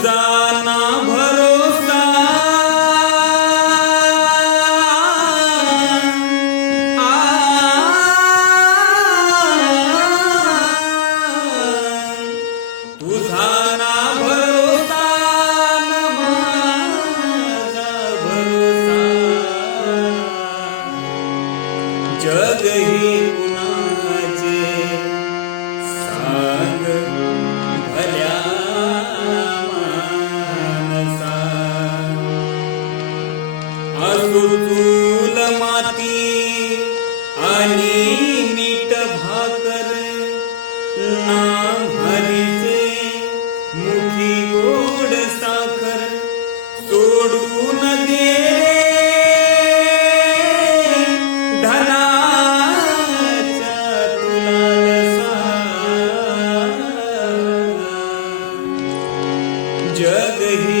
तुझा ना भरोसा। तुझा ना भरोसा भरोसा। जग ही चूल माती आणि मीठ भाकर ना हरीचे मुखी गोड साखर सोडून दे. धनाच्या तुला जग हे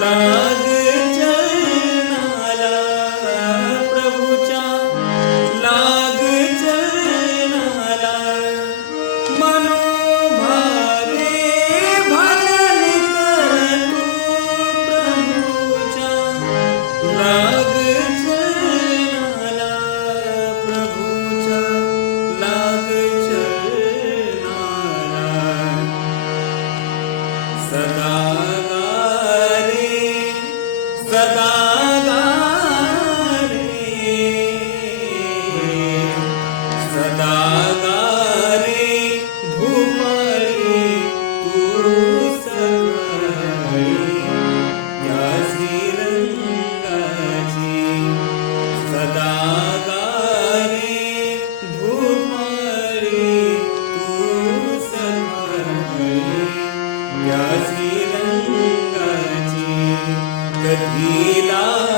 लाग चरणाला प्रभूच्या लाग चरणाला मनोभावे भजन कर तू प्रभूच्या लाग चरणाला प्रभूच्या लाग चरणाला सदा লীলা